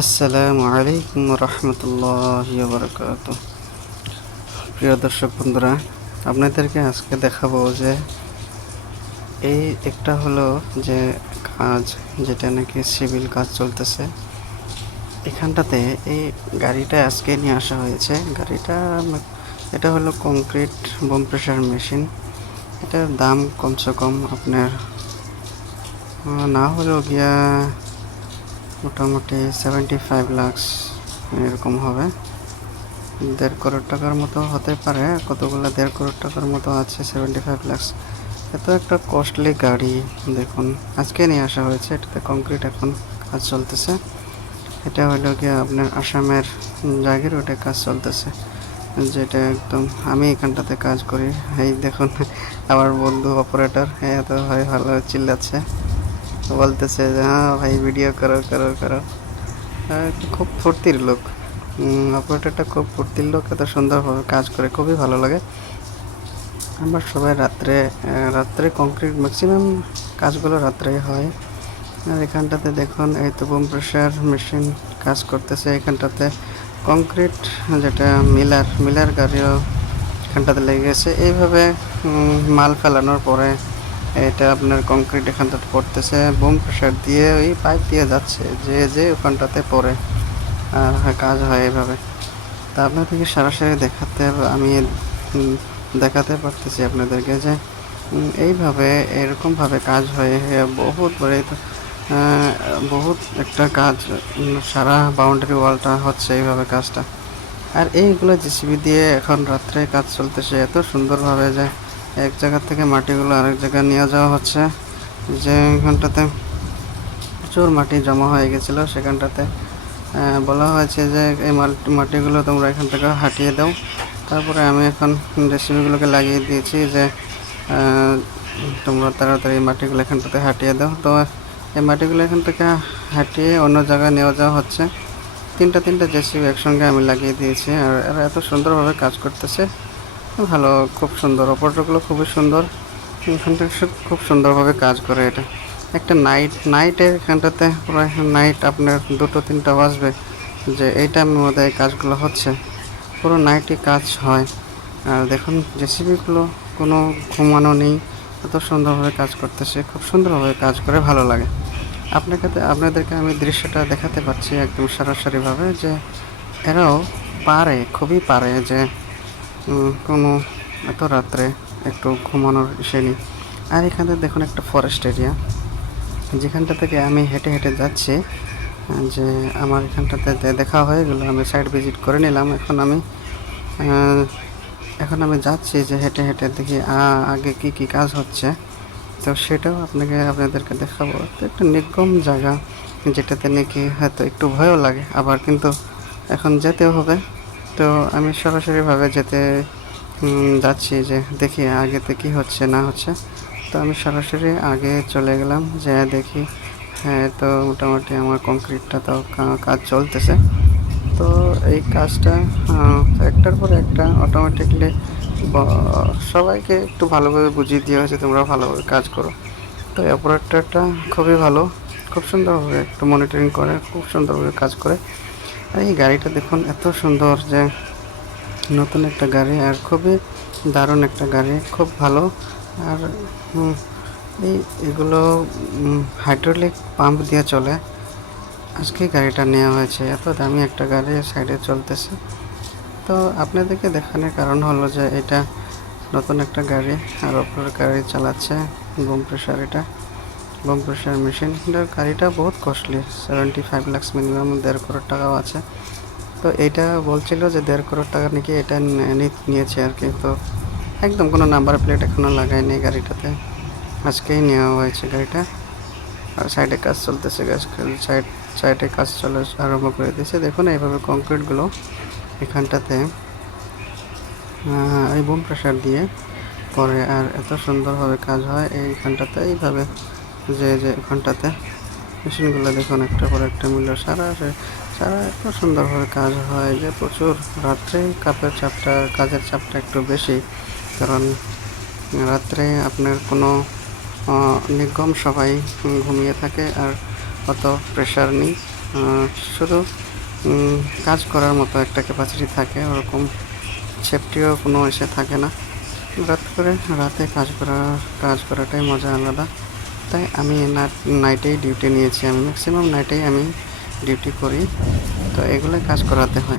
আসসালামু আলাইকুম রহমতুল্লাহি ওয়া বারাকাতুহু। প্রিয় দর্শক বন্ধুরা, আপনাদেরকে আজকে দেখাবো যে এই একটা হলো যে কাজ, যেটা নাকি সিভিল কাজ চলতেছে এখানটাতে। এই গাড়িটা আজকে নিয়ে আসা হয়েছে। এটা হলো কংক্রিট বোম প্রেসার মেশিন। এটার দাম কমসে কম আপনার না হলেও গিয়া মোটামুটি 75 লাখ এরকম হবে। 1.5 কোটি টাকার মতো হতে পারে, কতগুলো 1.5 কোটি টাকার মতো আছে। 75 লাখ এত একটা কস্টলি গাড়ি। দেখুন, আজকে নিয়ে আসা হয়েছে। এটাতে কংক্রিট এখন কাজ চলতেছে। এটা হলো গিয়ে আপনার আসামের জায়গার ওটা কাজ চলতেছে, যেটা একদম আমি এখানটাতে কাজ করি। এই দেখুন, আমার বন্ধু অপারেটর এত ভাই ভালো চিল্লাচ্ছে, বলতেছে যে হ্যাঁ ভাই ভিডিও করো করো করো। খুব ফুর্তির লোক, অপারেটরটা খুব ফুর্তির লোক। এত সুন্দরভাবে কাজ করে খুবই ভালো লাগে। আমরা সবাই রাত্রে কংক্রিট ম্যাক্সিমাম কাজগুলো রাত্রেই হয়। আর এখানটাতে দেখুন, এই তো বোম প্রেসার মেশিন কাজ করতেছে। এখানটাতে কংক্রিট যেটা মিলার গাড়িও এখানটাতে লেগে গেছে। এইভাবে মাল ফেলানোর পরে এটা আপনার কংক্রিট এখানটাতে পড়তেছে, বোম প্রেসার দিয়ে ওই পাইপ দিয়ে যাচ্ছে, যে ওখানটাতে পড়ে আর কাজ হয় এইভাবে। তা আপনাদেরকে সরাসরি আমি দেখাতে পারতেছি আপনাদেরকে যে এইভাবে এরকমভাবে কাজ হয়। বহুত বড় বহুত একটা কাজ, সারা বাউন্ডারি ওয়ালটা হচ্ছে এইভাবে কাজটা। আর এইগুলো জেসিবি দিয়ে এখন রাত্রে কাজ চলতেছে এত সুন্দরভাবে যে এক জায়গা থেকে মাটিগুলো আরেক জায়গায় নিয়ে যাওয়া হচ্ছে। যে এখানটাতে প্রচুর মাটি জমা হয়ে গেছিলো, সেখানটাতে বলা হয়েছে যে এই মাটিগুলো তোমরা এখান থেকে হাঁটিয়ে দাও। তারপরে আমি এখন জেসিবিগুলোকে লাগিয়ে দিয়েছি যে তোমরা তাড়াতাড়ি মাটিগুলো এখানটাতে হাঁটিয়ে দাও। তো এই মাটিগুলো এখান থেকে হাঁটিয়ে অন্য জায়গায় নিয়ে যাওয়া হচ্ছে। তিনটা জেসিবি একসঙ্গে আমি লাগিয়ে দিয়েছি, আর এরা এত সুন্দরভাবে কাজ করতেছে। ভালো, খুব সুন্দর। অপারেটরগুলো খুবই সুন্দর, এখানটা খুব সুন্দরভাবে কাজ করে। এটা একটা নাইটের এখানটাতে প্রায় নাইট আপনার 2-3টা বাজবে যে এই টাইমের মধ্যে এই কাজগুলো হচ্ছে। পুরো নাইটে কাজ হয়। আর দেখুন জেসিবিগুলো কোনো ঘুমানো নেই, এত সুন্দরভাবে কাজ করতেছে, খুব সুন্দরভাবে কাজ করে, ভালো লাগে। আপনাদেরকে আমি দৃশ্যটা দেখাতে পাচ্ছি একদম সরাসরিভাবে যে এরাও খুবই পারে যে কোনো এত রাত্রে একটু ঘুমানোর ইসে নেই। আর এখানে দেখুন একটা ফরেস্ট এরিয়া, যেখানটা থেকে আমি হেঁটে হেঁটে যাচ্ছি। যে আমার এখানটাতে দেখা হয়ে গেলো, আমি সাইড ভিজিট করে নিলাম। এখন আমি যাচ্ছি যে হেঁটে হেঁটে দেখি আগে কি কাজ হচ্ছে। তো সেটাও আপনাদেরকে দেখাবো। তো একটা নির্গম জায়গা, যেটাতে নাকি হয়তো একটু ভয়ও লাগে, আবার কিন্তু এখন যেতেও হবে। তো আমি সরাসরিভাবে যাচ্ছি যে দেখি আগেতে কি হচ্ছে না হচ্ছে। তো আমি সরাসরি আগে চলে গেলাম, যে দেখি হ্যাঁ, তো মোটামুটি আমার কংক্রিটটা তো কাজ চলতেছে। তো এই কাজটা একটার পর একটা অটোমেটিকলি সবাইকে একটু ভালোভাবে বুঝিয়ে দেওয়া হয়েছে, তোমরা ভালোভাবে কাজ করো। তো এই অপারেটরটা খুবই ভালো, খুব সুন্দরভাবে একটু মনিটরিং করে, খুব সুন্দরভাবে কাজ করে। আর এই গাড়িটা দেখুন এত সুন্দর, যে নতুন একটা গাড়ি, আর খুবই দারুণ একটা গাড়ি, খুব ভালো। আর এগুলো হাইড্রোলিক পাম্প দিয়ে চলে। আজকে গাড়িটা নেওয়া হয়েছে, এত দামি একটা গাড়ি সাইডে চলতেছে। তো আপনাদেরকে দেখানোর কারণ হলো যে এটা নতুন একটা গাড়ি, আর ওপরের গাড়ি চালাচ্ছে বোম প্রেসার। এটা বোম প্রেসার মেশিন। গাড়িটা বহুত কস্টলি, 75 লাখ মিনিমাম 1.5 কোটি টাকাও আছে। তো এইটা বলছিল যে 1.5 কোটি টাকা নাকি এটা নিয়েছে আর কি। তো একদম কোনো নাম্বার প্লেট এখনও লাগায়নি গাড়িটাতে, আজকেই নেওয়া হয়েছে গাড়িটা। আর সাইডে কাজ চলতেছে, সাইডে কাজ চলে আরম্ভ করে দিয়েছে। দেখুন এইভাবে কংক্রিটগুলো এখানটাতে এই বোম প্রেসার দিয়ে পরে, আর এত সুন্দরভাবে কাজ হয় এইখানটাতে। এইভাবে যে এখানটাতে মেশিনগুলো দেখুন একটা পর একটা মিলে সারা এত সুন্দরভাবে কাজ হয় যে প্রচুর। রাত্রে কাজের চাপটা একটু বেশি, কারণ রাত্রে আপনার কোনো নির্গম সবাই ঘুমিয়ে থাকে, আর অত প্রেশার নেই। শুধু কাজ করার মতো একটা ক্যাপাসিটি থাকে, ওরকম সেফটিও কোনো এসে থাকে না। রাতে কাজ করাটাই মজা আলাদা। তাই আমি নাইটেই ডিউটি নিয়েছি, আমি ম্যাক্সিমাম নাইটেই আমি ডিউটি করি, তো এগুলোই কাজ করাতে হয়।